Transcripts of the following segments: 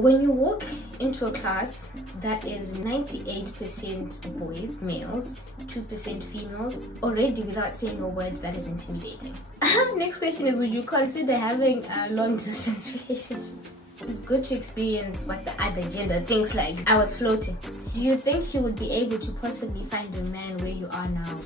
When you walk into a class that is 98% boys, males, 2% females, already without saying a word, that is intimidating. Next question is, would you consider having a long distance relationship? It's good to experience what the other gender thinks. Like, I was floating. Do you think you would be able to possibly find a man where you are now?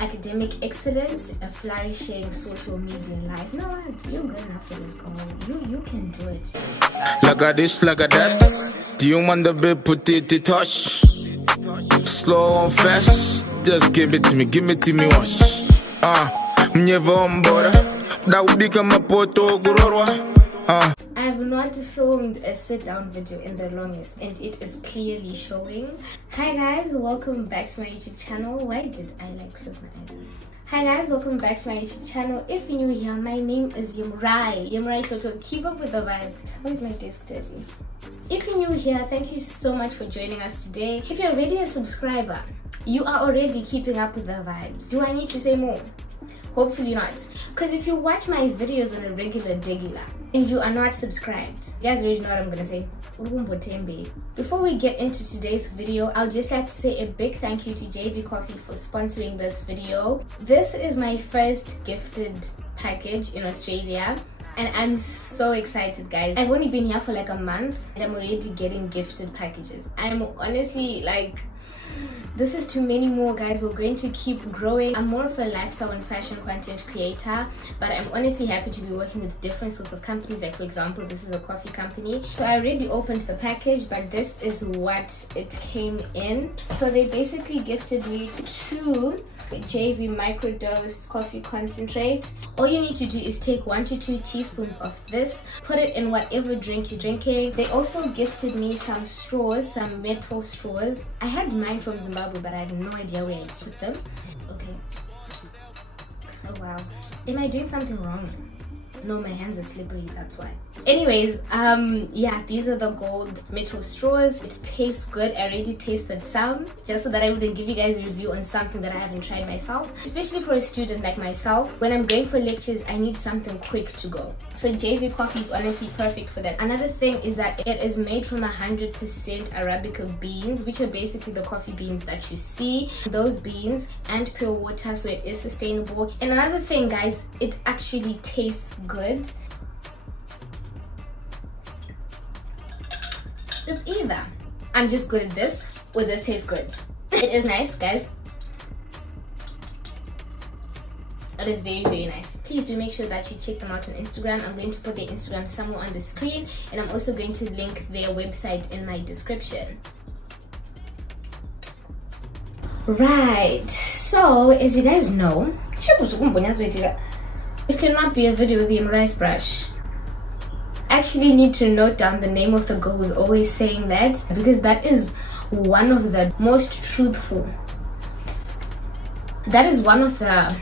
Academic excellence, a flourishing social media life. No, you're good enough for this, girl. You can do it. Like a this, like a that. Do you want the bit put it touch? Slow and fast. Just give it to me once. Never on board. That would become a photo. I have not filmed a sit-down video in the longest, and it is clearly showing. Hi guys, welcome back to my YouTube channel. Why did I close my eyes? Hi guys, welcome back to my YouTube channel. If you're new here, my name is Yemrai Toto. Keep up with the vibes. Where's my desk dirty? If you're new here, thank you so much for joining us today. If you're already a subscriber, you are already keeping up with the vibes. Do I need to say more? Hopefully not, because if you watch my videos on a regular and you are not subscribed, you guys already know what I'm gonna say. Before we get into today's video, I'll just like to say a big thank you to Javy Coffee for sponsoring this video. This is my first gifted package in Australia, and I'm so excited, guys. I've only been here for like a month and I'm already getting gifted packages. I'm honestly like, this is too many more, guys. We're going to keep growing. I'm more of a lifestyle and fashion content creator, but I'm honestly happy to be working with different sorts of companies. Like, for example, this is a coffee company. So I already opened the package, but this is what it came in. So they basically gifted me 2 Javy microdose coffee concentrate. All you need to do is take 1 to 2 teaspoons of this, put it in whatever drink you're drinking. They also gifted me some straws, some metal straws. I had mine from Zimbabwe, but I have no idea where I put them. Okay. Oh wow. Am I doing something wrong? No, my hands are slippery, that's why. Anyways, yeah, these are the gold metal straws. It tastes good. I already tasted some, just so that I wouldn't give you guys a review on something that I haven't tried myself. Especially for a student like myself, when I'm going for lectures, I need something quick to go. So Javy coffee is honestly perfect for that. Another thing is that it is made from 100% Arabica beans, which are basically the coffee beans that you see. Those beans and pure water, so it is sustainable. And another thing, guys, it actually tastes good. It's either I'm just good at this or this tastes good. It is nice, guys. It is very, very nice. Please do make sure that you check them out on Instagram. I'm going to put their Instagram somewhere on the screen, and I'm also going to link their website in my description. Right, so as you guys know, it cannot be a video with the rice brush. Actually need to note down the name of the girl who's always saying that, because that is one of the most truthful. That is one of the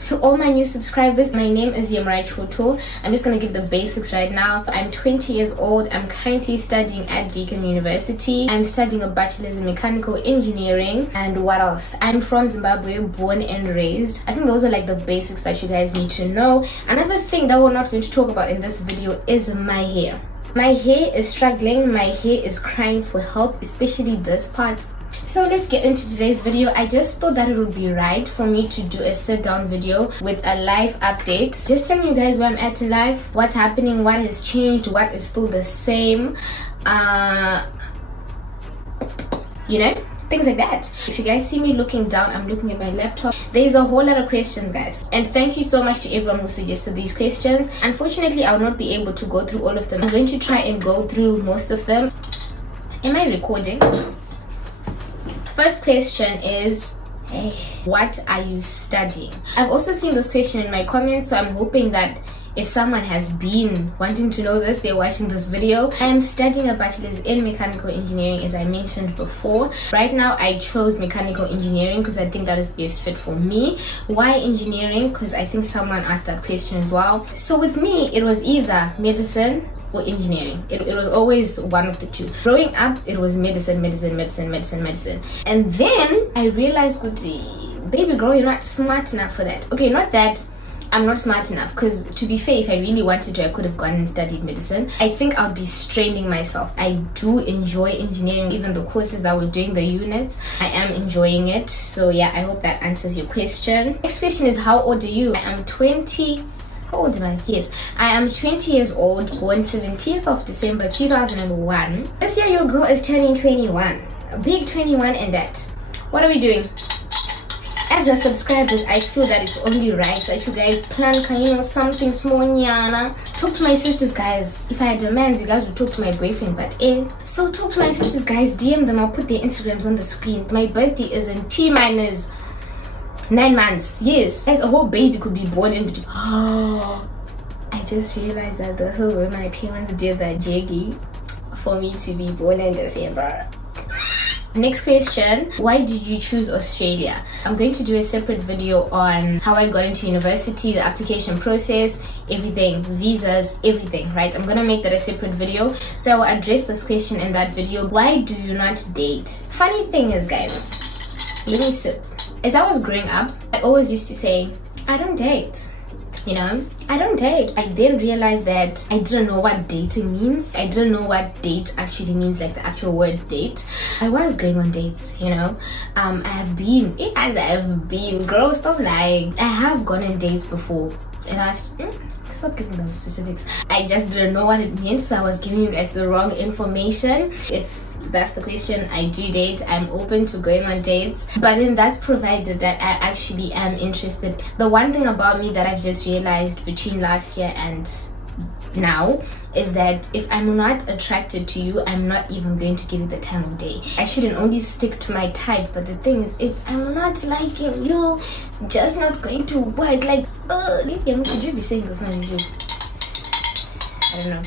to all my new subscribers, my name is Yemrai Toto. I'm just gonna give the basics right now. I'm 20 years old. I'm currently studying at Deakin University. I'm studying a bachelor's in mechanical engineering. And what else? I'm from Zimbabwe, born and raised. I think those are like the basics that you guys need to know. Another thing that we're not going to talk about in this video is my hair. My hair is struggling. My hair is crying for help, especially this part. So let's get into today's video. I just thought that it would be right for me to do a sit down video with a life update, just telling you guys where I'm at in life, what's happening, what has changed, what is still the same, you know, things like that. If you guys see me looking down, I'm looking at my laptop. There's a whole lot of questions, guys, and thank you so much to everyone who suggested these questions. Unfortunately, I will not be able to go through all of them. I'm going to try and go through most of them. Am I recording? First question is, hey, what are you studying? I've also seen this question in my comments, so I'm hoping that if someone has been wanting to know this, they're watching this video. I am studying a bachelor's in mechanical engineering, as I mentioned before. Right now, I chose mechanical engineering because I think that is best fit for me. Why engineering? Because I think someone asked that question as well. So with me, it was either medicine or engineering. It was always one of the two. Growing up, it was medicine. And then I realized, baby girl, you're not smart enough for that. Okay, not that I'm not smart enough, because to be fair, if I really wanted to, I could have gone and studied medicine. I think I'll be straining myself. I do enjoy engineering, even the courses that we're doing, the units, I am enjoying it. So yeah, I hope that answers your question. Next question is, how old are you? I am 20. How old am I? Yes, I am 20 years old, born 17th of December 2001. This year your girl is turning 21. A big 21 and that. What are we doing? As a subscribers, I feel that it's only right that you guys plan, you know, something small. Nyana. Talk to my sisters, guys. If I had demands, you guys would talk to my boyfriend, but so talk to my sisters, guys. DM them. I'll put their Instagrams on the screen. My birthday is in T-minus 9 months. Yes, guys, a whole baby could be born in. Oh, I just realized that the whole way my parents did that jiggy for me to be born in December. Next question, why did you choose Australia? I'm going to do a separate video on how I got into university, the application process, everything, visas, everything, right? I'm gonna make that a separate video, so I will address this question in that video. Why do you not date? Funny thing is, guys, let me sip. As I was growing up, I always used to say, I don't date. You know, I don't date. I then realized that I didn't know what dating means. I didn't know what date actually means, like the actual word date. I was going on dates, you know. I have been, girl, stop lying. I have gone on dates before, and I was, stop giving them specifics. I just didn't know what it meant, so I was giving you guys the wrong information. If that's the question, I do date. I'm open to going on dates, but then that's provided that I actually am interested. The one thing about me that I've just realized between last year and now is that if I'm not attracted to you, I'm not even going to give you the time of day. I shouldn't only stick to my type, but the thing is, if I'm not liking you, it's just not going to work. Like, could you be saying this on you? I don't know.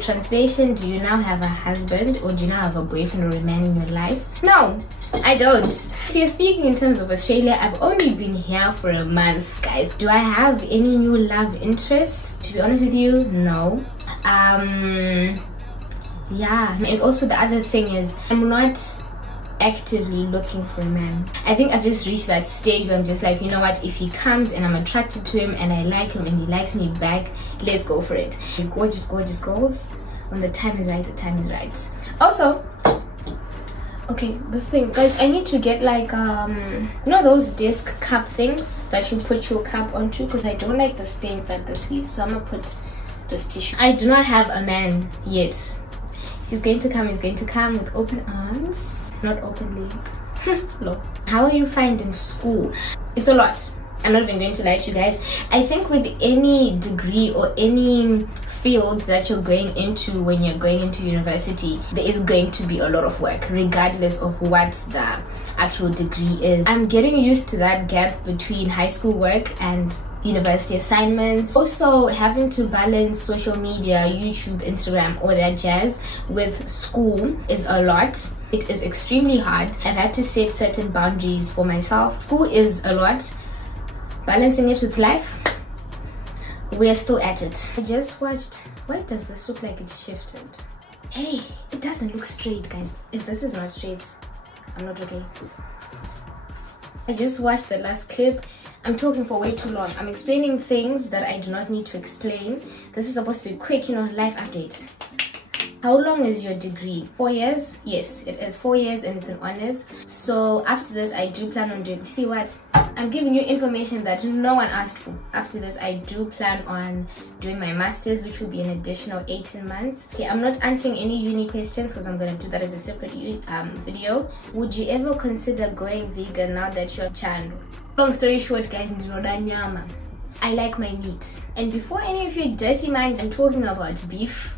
Translation, do you now have a husband, or do you now have a boyfriend or a man in your life? No, I don't. If you're speaking in terms of Australia, I've only been here for a month, guys. Do I have any new love interests? To be honest with you, no. Yeah, and also the other thing is, I'm not actively looking for a man. I think I've just reached that stage where I'm just like, you know what, if he comes and I'm attracted to him and I like him and he likes me back, let's go for it. Gorgeous, gorgeous girls. When the time is right, the time is right. Also, okay, this thing, guys, I need to get like you know those disc cup things that you put your cup onto, because I don't like the stain that this leaves, so I'm gonna put this tissue. I do not have a man yet. If he's going to come, he's going to come with open arms, not openly. Look, how are you finding school? It's a lot. I'm not even going to lie to you guys. I think with any degree or any field that you're going into when you're going into university, there is going to be a lot of work, regardless of what the actual degree is. I'm getting used to that gap between high school work and university assignments. Also, having to balance social media, YouTube, Instagram, all that jazz with school is a lot. It is extremely hard. I've had to set certain boundaries for myself. School is a lot. Balancing it with life, we're still at it. I just watched, why does this look like it's shifted? Hey, it doesn't look straight, guys. If this is not straight, I'm not okay. I just watched the last clip. I'm talking for way too long. I'm explaining things that I do not need to explain. This is supposed to be quick, you know, life update. How long is your degree? 4 years? Yes, it is 4 years and it's an honors. So after this, I do plan on doing, see what? I'm giving you information that no one asked for. After this, I do plan on doing my master's, which will be an additional 18 months. Okay, I'm not answering any uni questions because I'm going to do that as a separate video. Would you ever consider going vegan now that you're channel? Long story short, guys, I like my meat. And before any of you dirty minds, I'm talking about beef.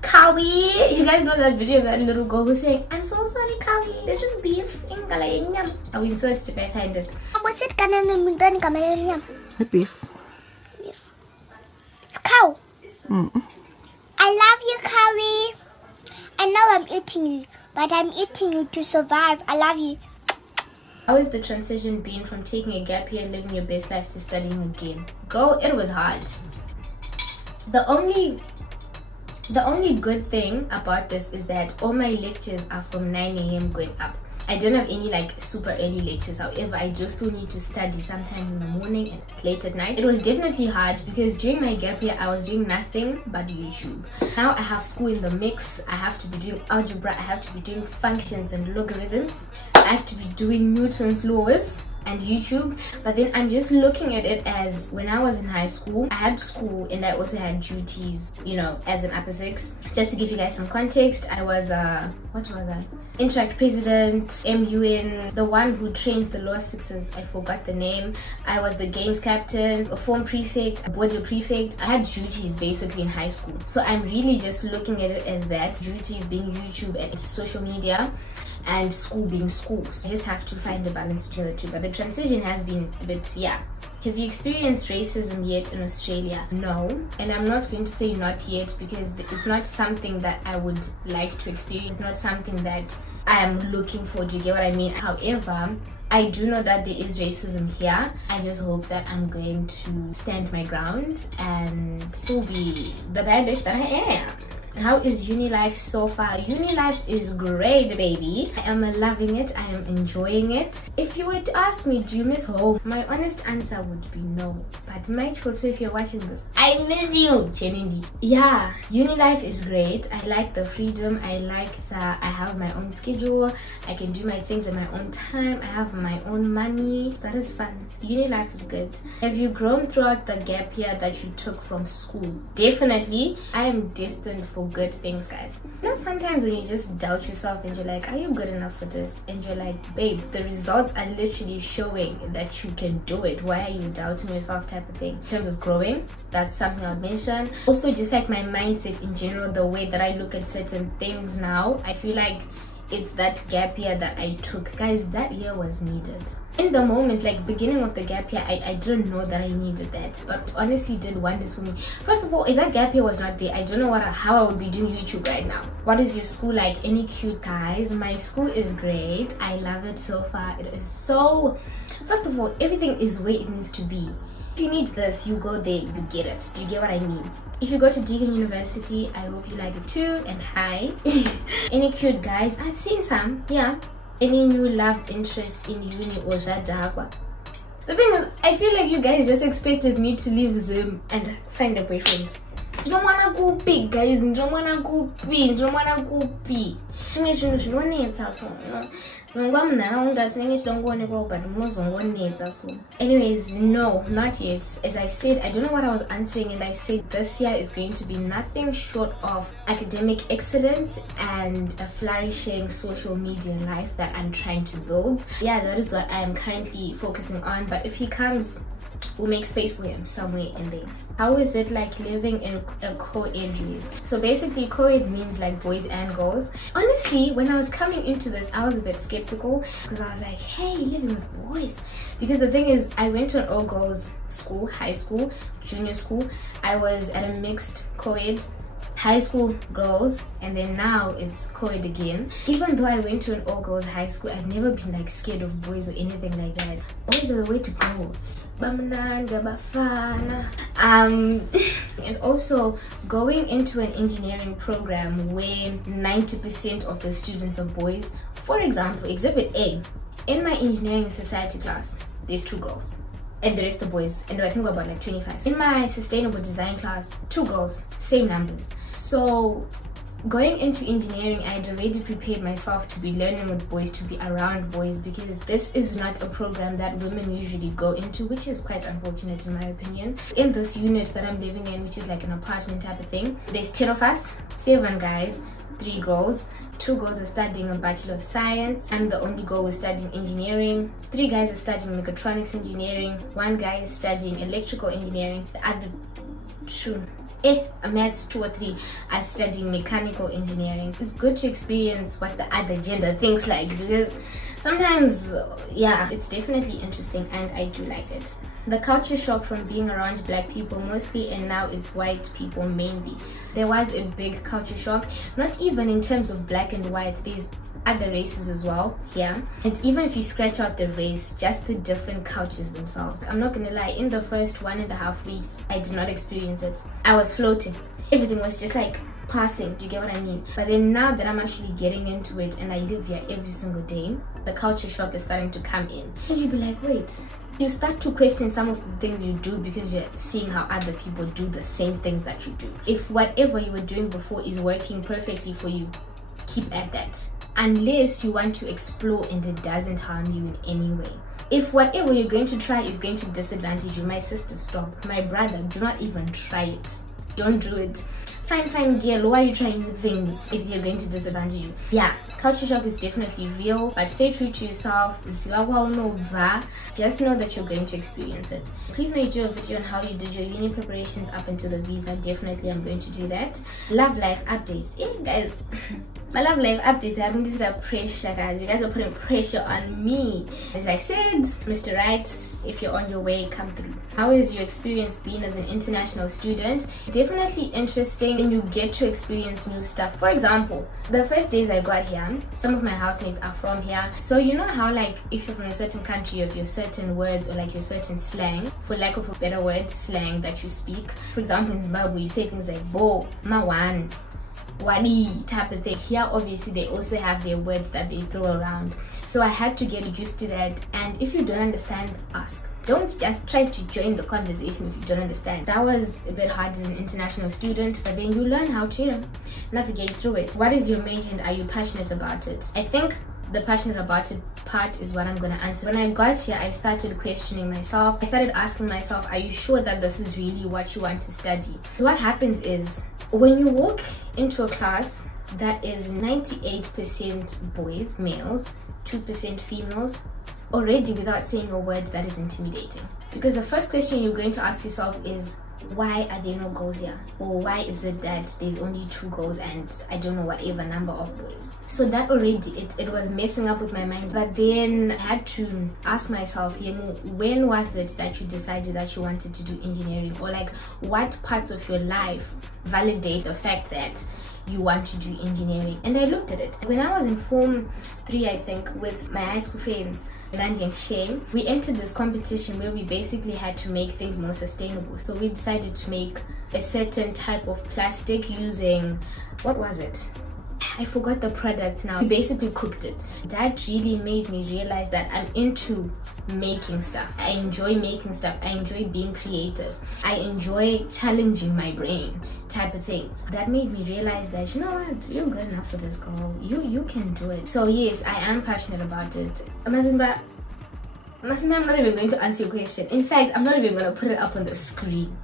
Kawi, you guys know that video of that little girl who's saying, I'm so sorry, Kawi, this is beef. I will insert it if I find it. What's it gonna Beef. It's cow. I love you, Kawi. I know I'm eating you, but I'm eating you to survive. I love you. How is the transition been from taking a gap year, living your best life, to studying again? Girl, it was hard. The only good thing about this is that all my lectures are from 9 AM going up. I don't have any like super early lectures. However, I do still need to study sometimes in the morning and late at night. It was definitely hard because during my gap year I was doing nothing but YouTube. Now I have school in the mix. I have to be doing algebra, I have to be doing functions and logarithms, I have to be doing Newton's laws and YouTube. But then I'm just looking at it as when I was in high school, I had school and I also had duties, you know, as an upper six. Just to give you guys some context, I was what was I? Interact president, MUN, the one who trains the law sixes, I forgot the name. I was the games captain, a form prefect, a border prefect. I had duties basically in high school. So I'm really just looking at it as that, duties being YouTube and social media, and school being school. So I just have to find a balance between the two. But the transition has been a bit, yeah. Have you experienced racism yet in Australia? No. And I'm not going to say not yet because it's not something that I would like to experience. It's not something that I am looking for. Do you get what I mean? However, I do know that there is racism here. I just hope that I'm going to stand my ground and still be the bad bitch that I am. How is uni life so far? Uni life is great, baby. I am loving it. I am enjoying it. If you were to ask me, do you miss home? My honest answer would be no. But my Choto, if you're watching this, I miss you, genuinely. Yeah, uni life is great. I like the freedom. I like that I have my own schedule. I can do my things at my own time. I have my own money. That is fun. Uni life is good. Have you grown throughout the gap year that you took from school? Definitely. I am destined for good things, guys. You know, sometimes when you just doubt yourself and you're like, are you good enough for this? And you're like, babe, the results are literally showing that you can do it. Why are you doubting yourself, type of thing? In terms of growing, that's something I would mention. Also, just like my mindset in general, the way that I look at certain things now, I feel like it's that gap year that I took. Guys, that year was needed. In the moment, like beginning of the gap year, I didn't know that I needed that, but honestly did wonders for me. First of all, if that gap year was not there, I don't know how I would be doing YouTube right now. What is your school like? Any cute guys? My school is great. I love it so far. It is so, first of all, everything is where it needs to be. If you need this, you go there, you get it. Do you get what I mean? If you go to Deakin University, I hope you like it too. And hi. Any cute guys? I've seen some, yeah. Any new love interest in uni or Jadagwa? The thing is, I feel like you guys just expected me to leave Zim and find a boyfriend. You don't wanna go big, guys. You don't wanna go big. You don't wanna go big. Anyways, no, not yet. As I said, I don't know what I was answering, and I said this year is going to be nothing short of academic excellence and a flourishing social media life that I'm trying to build. Yeah, that is what I am currently focusing on, but if he comes, we'll make space for him somewhere in there. How is it like living in a co-ed race? So basically, co-ed means like boys and girls. Honestly, when I was coming into this, I was a bit skeptical because I was like, hey, living with boys. Because the thing is, I went to an all-girls school, high school, junior school. I was at a mixed co-ed, high school girls, and then now it's co-ed again. Even though I went to an all-girls high school, I've never been like scared of boys or anything like that. Boys are the way to go. And also going into an engineering program where 90% of the students are boys. For example, exhibit A, in my engineering society class, there's 2 girls and the rest are boys, and I think we're about like 25. In my sustainable design class, 2 girls, same numbers. So going into engineering, I had already prepared myself to be learning with boys, to be around boys, because this is not a program that women usually go into, which is quite unfortunate in my opinion. In this unit that I'm living in, which is like an apartment type of thing, there's 10 of us, 7 guys, 3 girls. 2 girls are studying a Bachelor of Science. I'm the only girl who's studying engineering. 3 guys are studying mechatronics engineering. 1 guy is studying electrical engineering. The other 2, maths 2 or 3 are studying mechanical engineering. It's good to experience what the other gender thinks like, because sometimes, yeah, it's definitely interesting and I do like it. The culture shock from being around black people mostly, and now it's white people mainly. There was a big culture shock, not even in terms of black and white. There's other races as well, yeah. And even if you scratch out the race, just the different cultures themselves. I'm not gonna lie, in the first 1.5 weeks, I did not experience it. I was floating. Everything was just like passing, do you get what I mean? But then now that I'm actually getting into it and I live here every single day, the culture shock is starting to come in. And you'll be like, wait. You start to question some of the things you do because you're seeing how other people do the same things that you do. If whatever you were doing before is working perfectly for you, keep at that. Unless you want to explore and it doesn't harm you in any way. If whatever you're going to try is going to disadvantage you, my sister, stop. My brother, do not even try it. Don't do it. Fine girl, why are you trying new things if you're going to disadvantage you? Yeah, culture shock is definitely real, but stay true to yourself. Just know that you're going to experience it. Please make do a video on how you did your uni preparations up until the visa. Definitely I'm going to do that. Love life updates. Yeah guys, my love life updates, I haven't this pressure, guys. You guys are putting pressure on me. As I said, Mr. Right, if you're on your way, come through. How is your experience being as an international student? Definitely interesting, and you get to experience new stuff. For example, the first days I got here, some of my housemates are from here. So you know how like if you're from a certain country, you have your certain words or like your certain slang, for lack of a better word, slang that you speak. For example, in Zimbabwe, you say things like bo, mawan, wadi type of thing. Here obviously they also have their words that they throw around, so I had to get used to that. And if you don't understand, ask. Don't just try to join the conversation if you don't understand. That was a bit hard as an international student, but then you learn how to navigate through it. What is your major and are you passionate about it? I think the passionate about it part is what I'm gonna answer. When I got here, I started questioning myself. I started asking myself, are you sure that this is really what you want to study? So what happens is, when you walk into a class that is 98% boys, males, 2% females, already without saying a word, that is intimidating. Because the first question you're going to ask yourself is, why are there no girls here? Or why is it that there's only 2 girls and I don't know whatever number of boys? So that already, it was messing up with my mind. But then I had to ask myself, when was it that you decided that you wanted to do engineering? Or like, what parts of your life validate the fact that you want to do engineering? And I looked at it. When I was in Form 3, I think, with my high school friends, Randy and Shane, we entered this competition where we basically had to make things more sustainable. So we decided to make a certain type of plastic using, what was it? I forgot the product now. We basically cooked it. That really made me realize that I'm into making stuff. I enjoy making stuff. I enjoy being creative. I enjoy challenging my brain type of thing. That made me realize that, you know what, you're good enough for this, girl. You can do it. So yes, I am passionate about it. Mazimba, I'm not even going to answer your question. In fact, I'm not even going to put it up on the screen.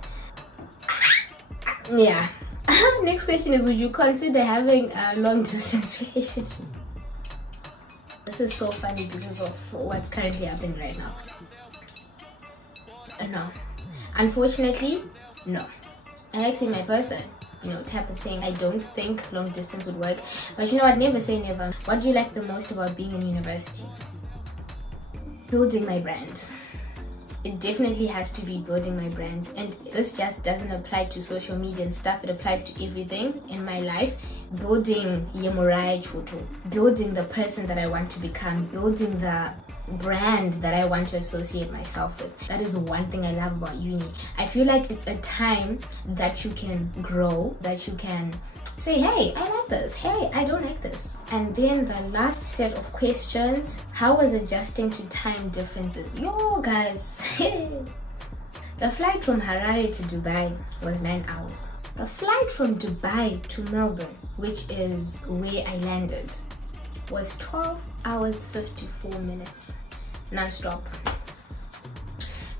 Yeah. Next question is, would you consider having a long distance relationship? This is so funny because of what's currently happening right now. No, unfortunately, no. I like seeing my person, type of thing. I don't think long distance would work, but you know what, never say never. What do you like the most about being in university? Building my brand. It definitely has to be building my brand, and this just doesn't apply to social media and stuff. It applies to everything in my life. Building Yemurai Choto, building the person that I want to become, building the brand that I want to associate myself with. That is one thing I love about uni. I feel like it's a time that you can grow, that you can say, hey, I like this, hey, I don't like this. And then the last set of questions, how was adjusting to time differences? Yo guys, the flight from Harare to Dubai was 9 hours. The flight from Dubai to Melbourne, which is where I landed, was 12 hours 54 minutes non-stop.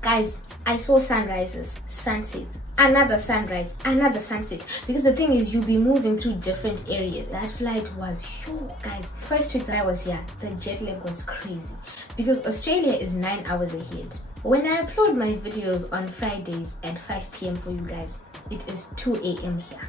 Guys, I saw sunrises, sunsets, another sunrise, another sunset, because the thing is, you'll be moving through different areas. That flight was huge, guys. First week that I was here, the jet lag was crazy because Australia is 9 hours ahead. When I upload my videos on Fridays at 5 p.m. for you guys, it is 2 a.m. here.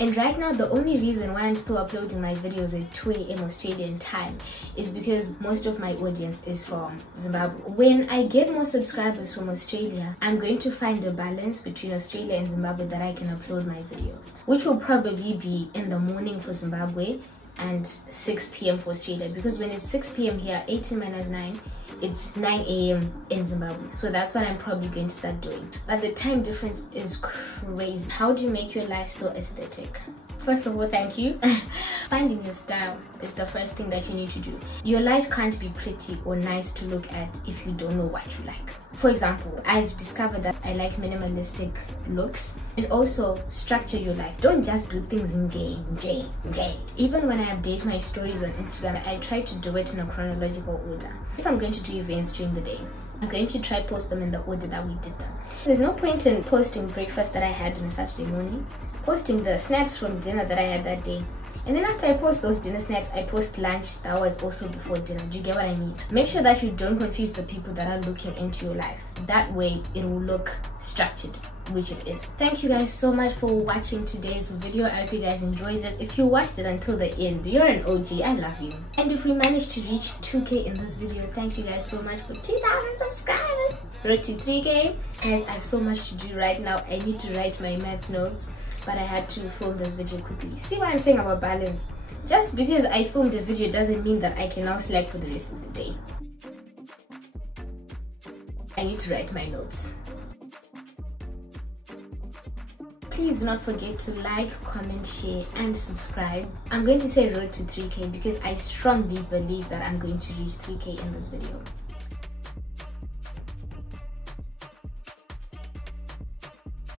And right now, the only reason why I'm still uploading my videos at 2 a.m. Australian time is because most of my audience is from Zimbabwe. When I get more subscribers from Australia, I'm going to find a balance between Australia and Zimbabwe that I can upload my videos, which will probably be in the morning for Zimbabwe and 6 p.m. for Australia, because when it's 6 p.m. here, 18 minus 9, it's 9 a.m. in Zimbabwe. So that's what I'm probably going to start doing. But the time difference is crazy. How do you make your life so aesthetic? First of all, thank you. Finding your style is the first thing that you need to do. Your life can't be pretty or nice to look at if you don't know what you like. For example, I've discovered that I like minimalistic looks, and also structure your life. Don't just do things in J. Even when I update my stories on Instagram, I try to do it in a chronological order. If I'm going to do events during the day, I'm going to try post them in the order that we did them. There's no point in posting breakfast that I had on a Saturday morning, posting the snaps from dinner that I had that day, and then after I post those dinner snaps, I post lunch that was also before dinner. Do you get what I mean? Make sure that you don't confuse the people that are looking into your life. That way it will look structured, which it is. Thank you guys so much for watching today's video. I hope you guys enjoyed it. If you watched it until the end, you're an OG. I love you. And if we managed to reach 2K in this video, thank you guys so much for 2,000 subscribers. Road to 3K. Guys, I have so much to do right now. I need to write my maths notes, but I had to film this video quickly. See what I'm saying about balance? Just because I filmed a video doesn't mean that I can now slack for the rest of the day. I need to write my notes. Please do not forget to like, comment, share and subscribe. I'm going to say road to 3K because I strongly believe that I'm going to reach 3K in this video.